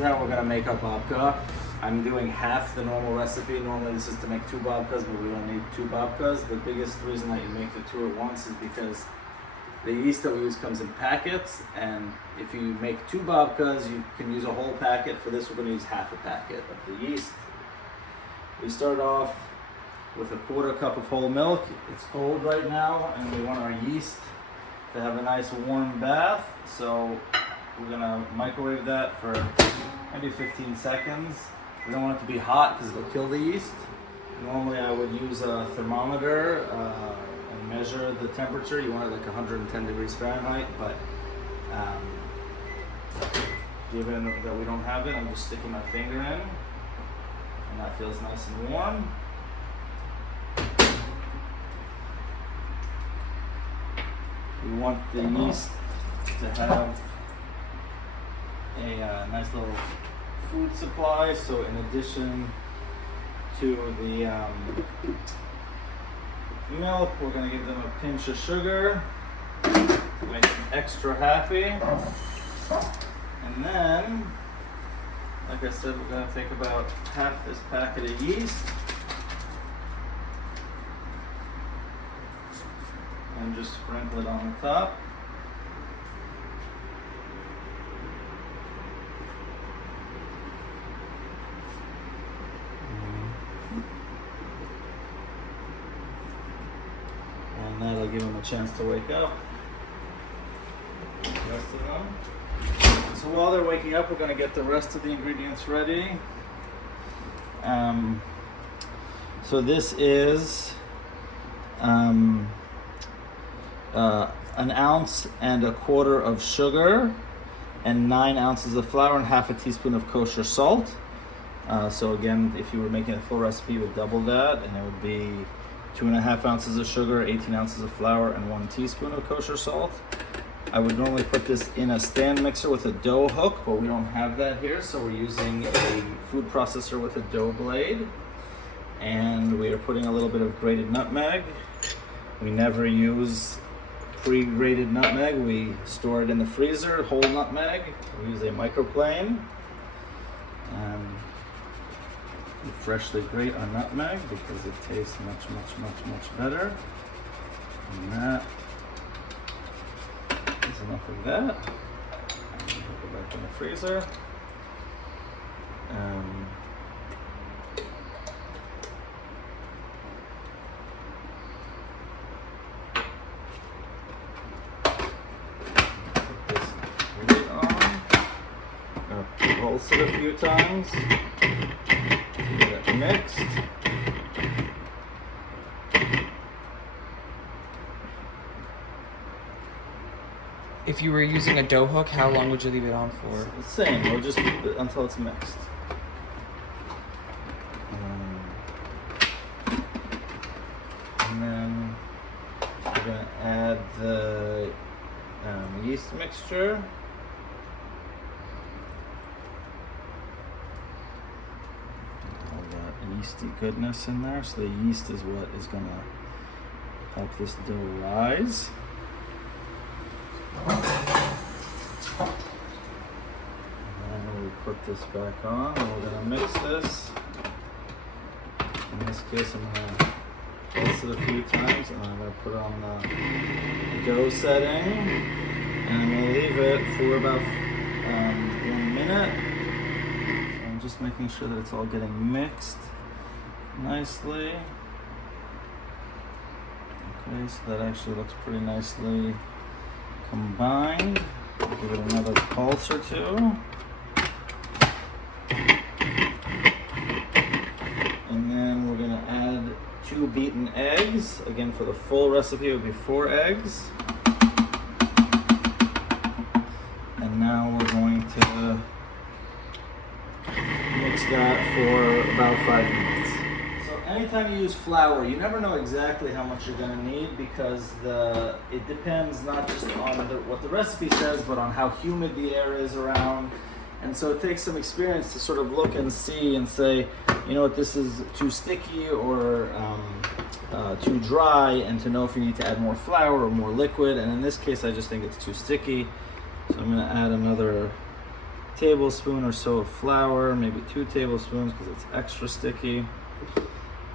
is how we're gonna make our babka. I'm doing half the normal recipe. Normally this is to make 2 babkas, but we don't need 2 babkas. The biggest reason that you make the 2 at once is because the yeast that we use comes in packets, and if you make 2 babkas, you can use a whole packet. For this, we're gonna use half a packet of the yeast. We start off with a 1/4 cup of whole milk. It's cold right now, and we want our yeast to have a nice warm bath. So we're gonna microwave that for maybe 15 seconds. We don't want it to be hot because it'll kill the yeast. Normally I would use a thermometer and measure the temperature. You want it like 110 degrees Fahrenheit, but given that we don't have it, I'm just sticking my finger in, and that feels nice and warm. We want the yeast to have a nice little food supply, so in addition to the milk, we're going to give them a pinch of sugar to make them extra happy. And then, like I said, we're going to take about half this packet of yeast and just sprinkle it on the top. And that'll give them a chance to wake up. The rest of them. So while they're waking up, we're going to get the rest of the ingredients ready. So this is an ounce and a 1/4 of sugar, and 9 ounces of flour, and half a teaspoon of kosher salt. So again, if you were making a full recipe, you would double that, and it would be 2.5 ounces of sugar, 18 ounces of flour, and 1 teaspoon of kosher salt. I would normally put this in a stand mixer with a dough hook, but we don't have that here, so we're using a food processor with a dough blade. And we are putting a little bit of grated nutmeg. We never use pre-grated nutmeg. We store it in the freezer, whole nutmeg. We use a microplane. We freshly grate our nutmeg because it tastes much better. And that is enough of that. Put it back in the freezer. Put this lid on. Pulse it a few times. Get it mixed. If you were using a dough hook, how long would you leave it on for? It's the same. We'll just leave it until it's mixed. And then we're going to add the yeast mixture. Yeasty goodness in there, so the yeast is what is going to help this dough rise. And then we put this back on, and we're going to mix this. In this case, I'm going to pulse it a few times, and I'm going to put it on the dough setting, and I'm going to leave it for about 1 minute. So I'm just making sure that it's all getting mixed nicely. Okay, so that actually looks pretty nicely combined. Give it another pulse or two. And then we're going to add 2 beaten eggs. Again, for the full recipe, it would be 4 eggs. And now we're going to mix that for about 5 minutes. Anytime you use flour, you never know exactly how much you're going to need because it depends not just on what the recipe says, but on how humid the air is around. And so it takes some experience to sort of look and see and say, you know what, this is too sticky or too dry, and to know if you need to add more flour or more liquid. And in this case, I just think it's too sticky. So I'm going to add another tablespoon or so of flour, maybe 2 tablespoons because it's extra sticky.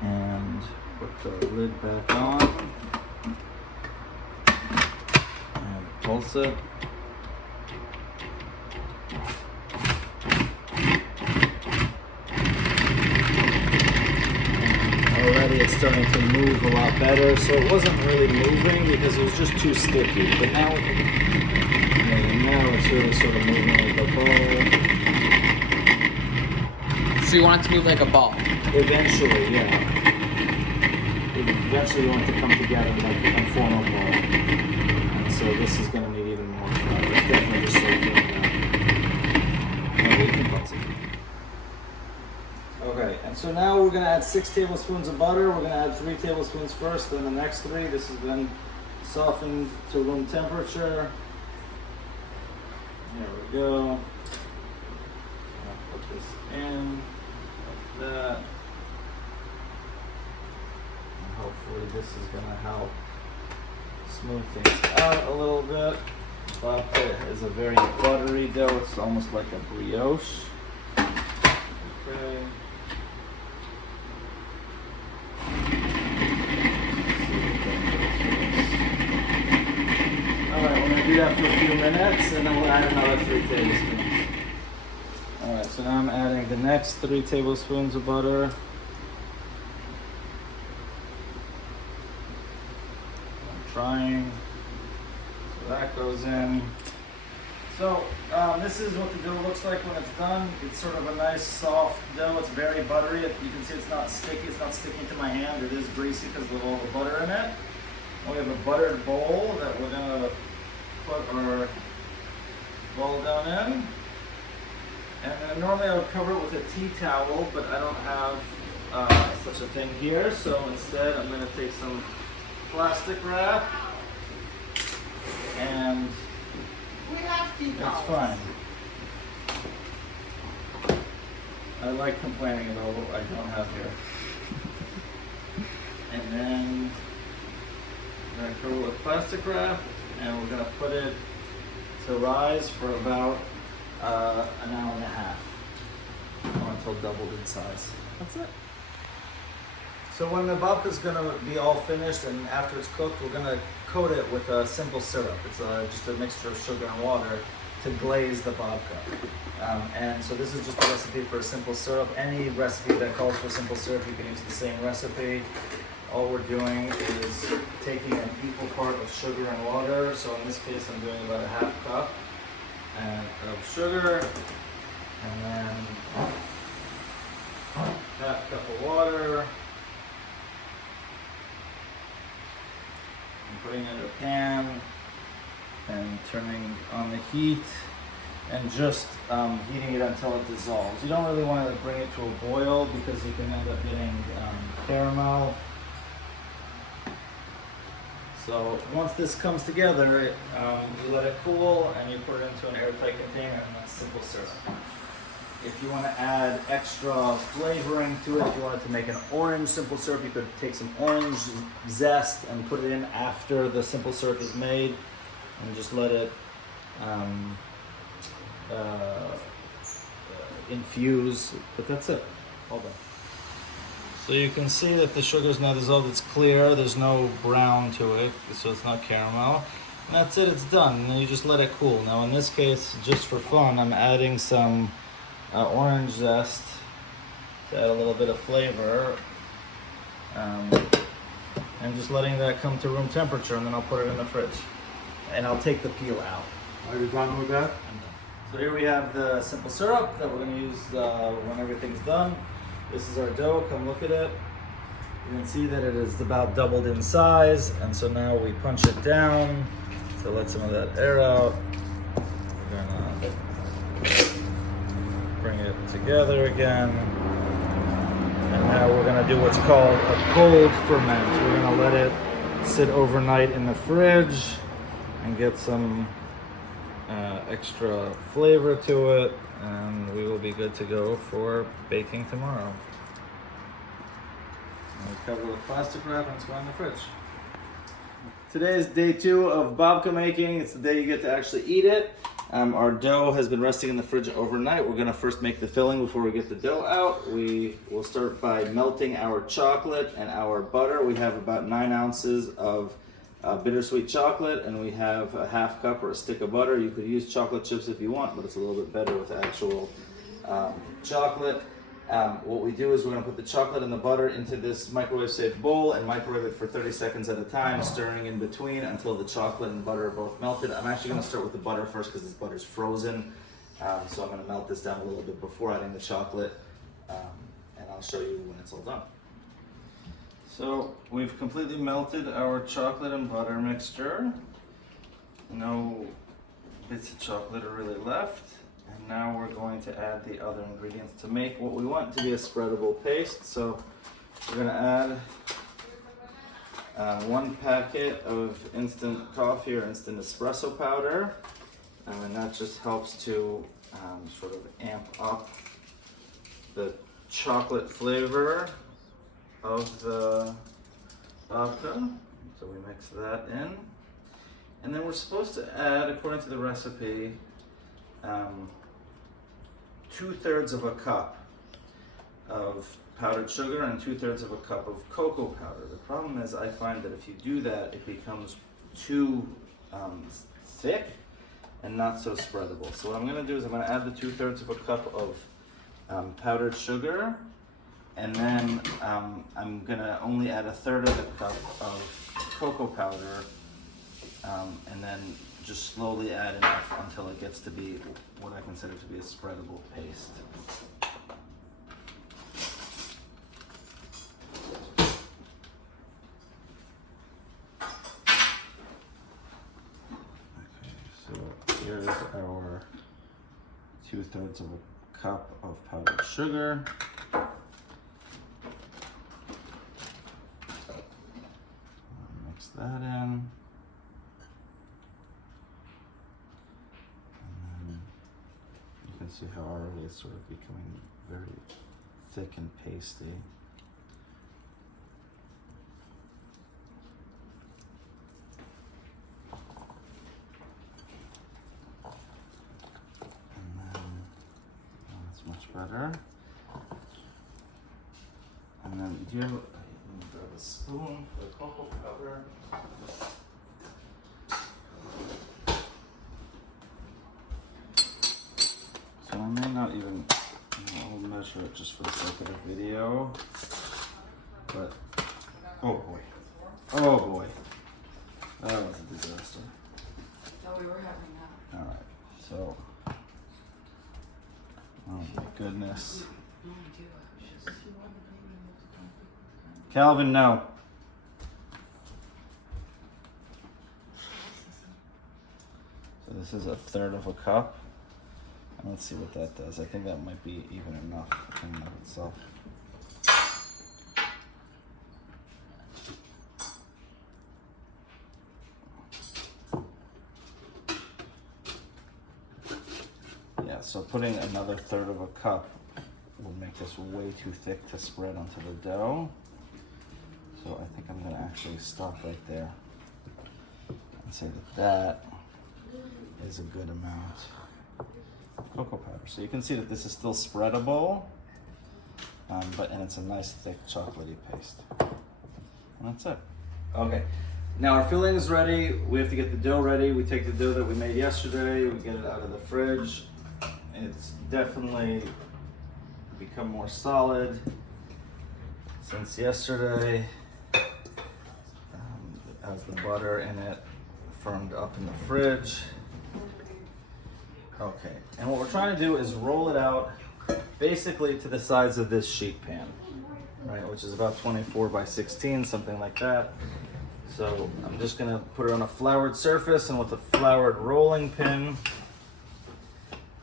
And put the lid back on and pulse it. Already it's starting to move a lot better, so it wasn't really moving because it was just too sticky. But now, now it's really sort of moving like a ball. So you want it to move like a ball? Eventually, yeah. Eventually you want it to come together like and form a ball. And so this is going to need even more flour. It's definitely just soaking it now. No, we can pulse it. Okay, and so now we're going to add 6 tablespoons of butter. We're going to add 3 tablespoons first, then the next 3. This has been softened to room temperature. There we go. I'll put this in like that. And hopefully this is going to help smooth things out a little bit. Babka is a very buttery dough. It's almost like a brioche. Okay. Do that for a few minutes and then we'll add another 3 tablespoons. Alright, so now I'm adding the next 3 tablespoons of butter. I'm trying. So that goes in. So this is what the dough looks like when it's done. It's sort of a nice soft dough. It's very buttery. You can see it's not sticky. It's not sticking to my hand. It is greasy because of all the butter in it. And we have a buttered bowl that we're going to put our bowl down in, and then normally I would cover it with a tea towel, but I don't have such a thing here, so instead I'm going to take some plastic wrap, and We have tea it's towels. fine. I like complaining about what I don't have here. And then we're going to cover it with plastic wrap, and we're going to put it to rise for about an hour and a half, or until doubled in size. That's it. So when the babka is going to be all finished and after it's cooked, we're going to coat it with a simple syrup. It's just a mixture of sugar and water to glaze the babka. And so this is just a recipe for a simple syrup. Any recipe that calls for simple syrup, you can use the same recipe. All we're doing is taking an equal part of sugar and water. So in this case, I'm doing about a half cup of sugar, and then half cup of water. I'm putting it in a pan and turning on the heat and just heating it until it dissolves. You don't really want to bring it to a boil because you can end up getting caramel. So once this comes together, you let it cool and you put it into an airtight container, and that's simple syrup. If you want to add extra flavoring to it, if you wanted to make an orange simple syrup, you could take some orange zest and put it in after the simple syrup is made, and just let it infuse. But that's it. All done. So you can see that the sugar is now dissolved. It's clear. There's no brown to it, so it's not caramel. And that's it. It's done. And you just let it cool. Now in this case, just for fun, I'm adding some orange zest to add a little bit of flavor, and just letting that come to room temperature, and then I'll put it in the fridge. And I'll take the peel out. Are you done with that? I'm done. So here we have the simple syrup that we're going to use when everything's done. This is our dough. Come look at it. You can see that it is about doubled in size, and so now we punch it down to let some of that air out. We're gonna bring it together again, and now we're gonna do what's called a cold ferment. We're gonna let it sit overnight in the fridge and get some extra flavor to it, and we will be good to go for baking tomorrow. We'll cover with plastic wrap and it's going in the fridge. Today is day 2 of babka making. It's the day you get to actually eat it. Our dough has been resting in the fridge overnight. We're gonna first make the filling before we get the dough out. We will start by melting our chocolate and our butter. We have about 9 ounces of bittersweet chocolate, and we have a half cup or a stick of butter. You could use chocolate chips if you want, but it's a little bit better with actual chocolate. What we do is we're going to put the chocolate and the butter into this microwave safe bowl and microwave it for 30 seconds at a time, stirring in between until the chocolate and butter are both melted. I'm actually going to start with the butter first because this butter's frozen, so I'm going to melt this down a little bit before adding the chocolate, and I'll show you when it's all done. So we've completely melted our chocolate and butter mixture. No bits of chocolate are really left. And now we're going to add the other ingredients to make what we want to be a spreadable paste. So we're going to add 1 packet of instant coffee or instant espresso powder. And that just helps to sort of amp up the chocolate flavor of the babka. So we mix that in. And then we're supposed to add, according to the recipe, 2/3 of a cup of powdered sugar and 2/3 of a cup of cocoa powder. The problem is I find that if you do that, it becomes too thick and not so spreadable. So what I'm going to do is I'm going to add the 2/3 of a cup of powdered sugar, and then I'm going to only add 1/3 of the cup of cocoa powder, and then just slowly add enough until it gets to be what I consider to be a spreadable paste. Okay, so here's our 2/3 of a cup of powdered sugar. Mix that in. See how already it's sort of becoming very thick and pasty. And then that's much better. And then do you have grab a spoon for the cocoa powder? So I may not even, I'll measure it just for the sake of the video, but, oh boy, that was a disaster. No, we were having that. Alright, so, oh my goodness. Calvin, no. So this is 1/3 of a cup. Let's see what that does. I think that might be even enough in and of itself. Yeah, so putting another 1/3 of a cup will make this way too thick to spread onto the dough. So I think I'm going to actually stop right there and say that that is a good amount. Cocoa powder. So you can see that this is still spreadable, and it's a nice thick chocolatey paste. And that's it. Okay, now our filling is ready. We have to get the dough ready. We take the dough that we made yesterday, we get it out of the fridge. It's definitely become more solid since yesterday, as the butter in it firmed up in the fridge. Okay, and what we're trying to do is roll it out basically to the size of this sheet pan, right, which is about 24 by 16, something like that. So I'm just gonna put it on a floured surface, and with a floured rolling pin,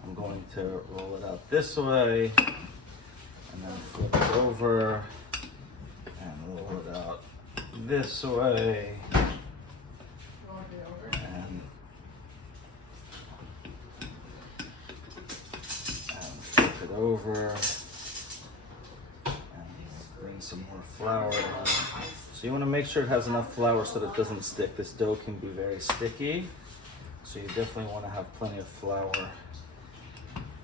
I'm going to roll it out this way, and then flip it over, and roll it out this way. Over and bring some more flour on. So you want to make sure it has enough flour so that it doesn't stick. This dough can be very sticky. So you definitely want to have plenty of flour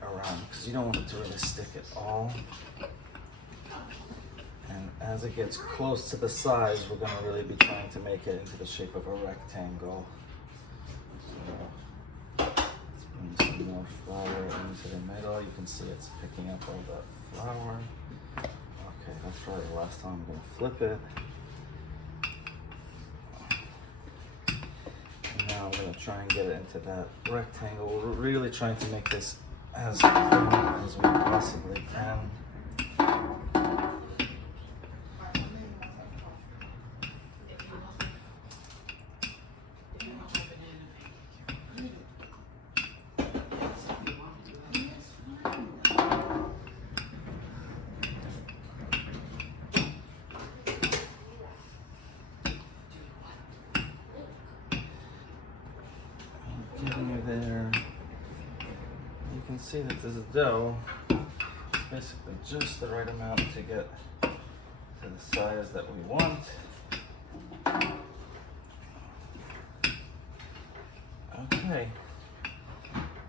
around because you don't want it to really stick at all. And as it gets close to the size, we're going to really be trying to make it into the shape of a rectangle. So let's bring some more flour into the middle. You can see it's picking up all that flour. Okay, that's probably the last time I'm going to flip it. And now I'm going to try and get it into that rectangle. We're really trying to make this as thin as we possibly can. Getting there. You can see that this dough is basically just the right amount to get to the size that we want. Okay,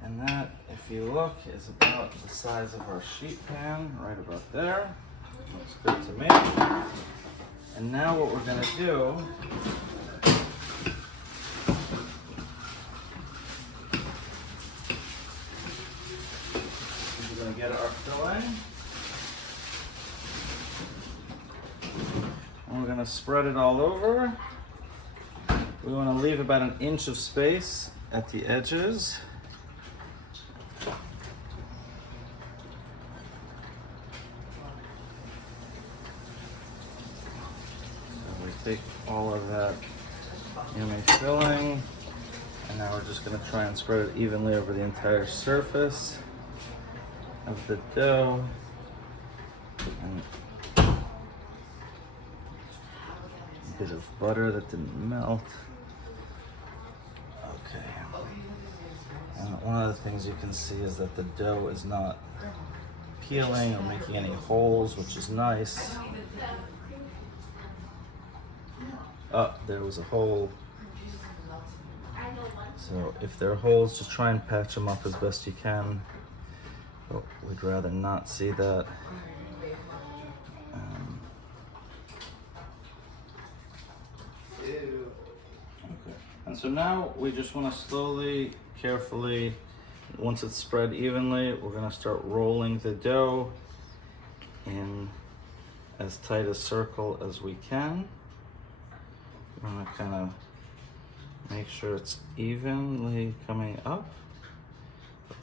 and that, if you look, is about the size of our sheet pan, right about there. Looks good to me. And now what we're gonna do get our filling, and we're going to spread it all over. We want to leave about 1 inch of space at the edges. So we take all of that yummy filling, and now we're just going to try and spread it evenly over the entire surface of the dough. And a bit of butter that didn't melt. Okay. And one of the things you can see is that the dough is not peeling or making any holes, which is nice. Oh, there was a hole. So if there are holes, just try and patch them up as best you can. But we'd rather not see that. Okay. And so now we just want to slowly, carefully, once it's spread evenly, we're going to start rolling the dough in as tight a circle as we can. We're going to kind of make sure it's evenly coming up.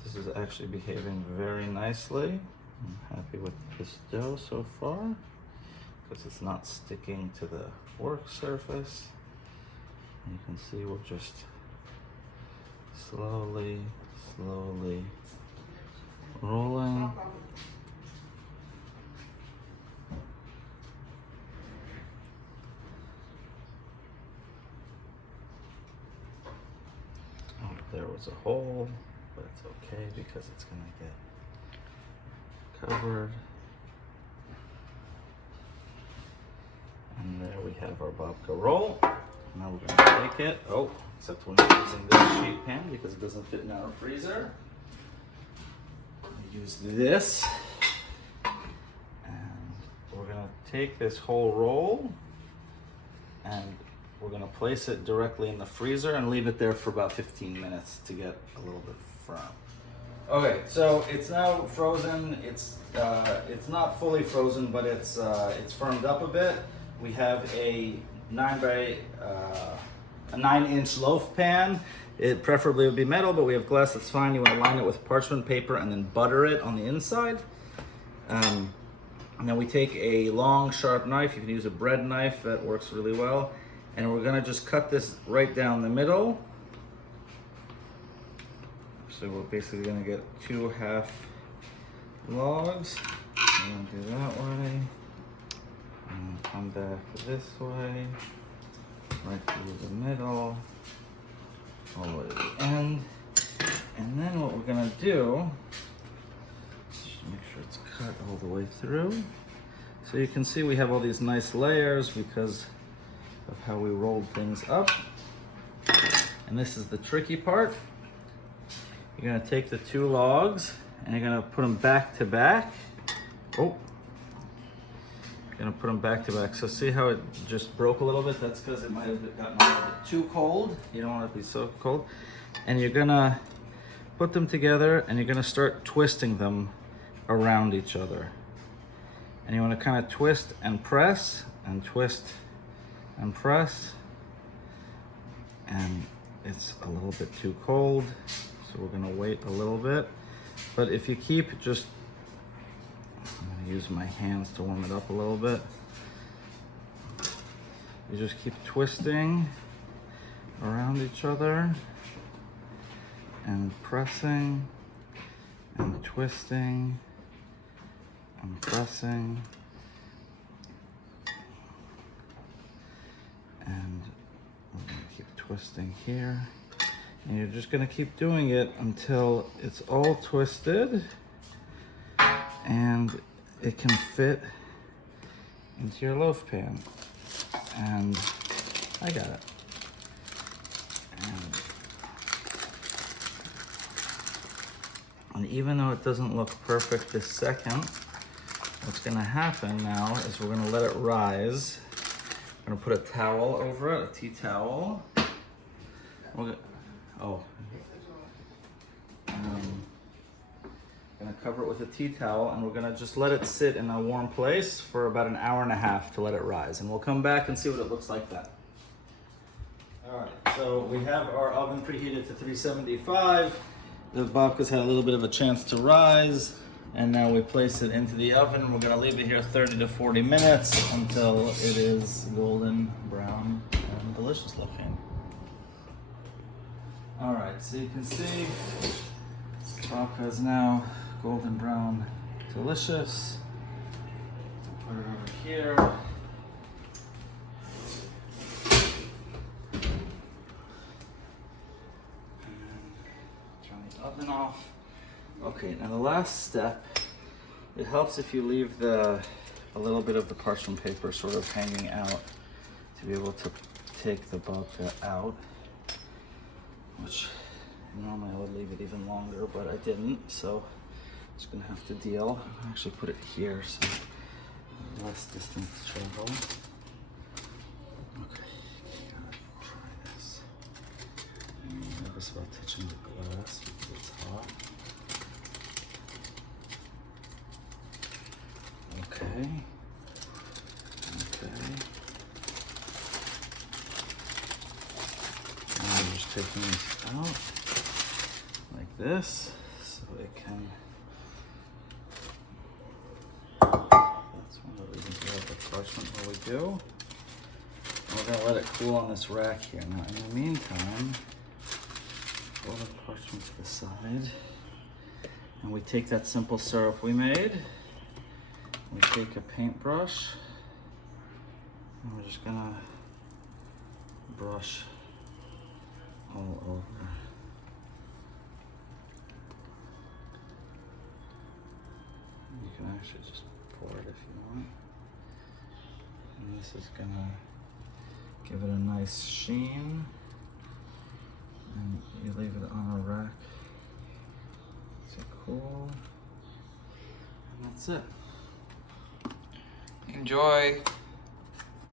This is actually behaving very nicely. I'm happy with this dough so far because it's not sticking to the work surface. And you can see we're just slowly rolling. Oh, there was a hole. But it's okay because it's going to get covered. And there we have our babka roll. Now we're going to take it. Oh, except we're not using this sheet pan because it doesn't fit in our freezer. We use this. And we're going to take this whole roll and we're going to place it directly in the freezer and leave it there for about 15 minutes to get a little bit firm. Okay, so it's now frozen. It's not fully frozen, but it's firmed up a bit. We have a 9-inch loaf pan. It preferably would be metal, but we have glass. That's fine. You want to line it with parchment paper and then butter it on the inside. And then we take a long, sharp knife. You can use a bread knife. That works really well. And we're gonna just cut this right down the middle. So we're basically gonna get 2 half logs. I'm gonna do that way. And come back this way. Right through the middle. All the way to the end. And then what we're gonna do, just make sure it's cut all the way through. So you can see we have all these nice layers because of how we rolled things up. And this is the tricky part. You're gonna take the two logs and you're gonna put them back to back. Oh, you're gonna put them back to back. So see how it just broke a little bit? That's because it might have gotten a little bit too cold. You don't want it to be so cold. And you're gonna put them together and you're gonna start twisting them around each other. And you wanna kind of twist and press and twist and press. And it's a little bit too cold, so we're gonna wait a little bit. But if you keep just, I'm gonna use my hands to warm it up a little bit. You just keep twisting around each other and pressing and twisting and pressing. And we're gonna keep twisting here. And you're just gonna keep doing it until it's all twisted and it can fit into your loaf pan. And I got it. And even though it doesn't look perfect this second, what's gonna happen now is we're gonna let it rise. We're gonna put a towel over it, a tea towel. Gonna cover it with a tea towel and we're gonna just let it sit in a warm place for about an hour and a half to let it rise. And we'll come back and see what it looks like then. All right, so we have our oven preheated to 375. The babka's had a little bit of a chance to rise. And now we place it into the oven. We're gonna leave it here 30 to 40 minutes until it is golden brown and delicious looking. All right, so you can see babka is now golden brown, delicious. Put it over here. And turn the oven off. Okay, now the last step, it helps if you leave a little bit of the parchment paper sort of hanging out to be able to take the babka out, which normally I would leave it even longer, but I didn't, so I'm just gonna have to deal. I'll actually put it here so less distance to travel. Okay, gotta try this. I'm nervous about touching the glass because it's hot. Okay. Now I'm just taking this out like this so it can. That's one of the reasons we have the parchment where we do. And we're gonna let it cool on this rack here. Now in the meantime, pull the parchment to the side and we take that simple syrup we made. We take a paintbrush and we're just gonna brush all over. You can actually just pour it if you want. And this is gonna give it a nice sheen. And you leave it on a rack to cool. And that's it. Enjoy.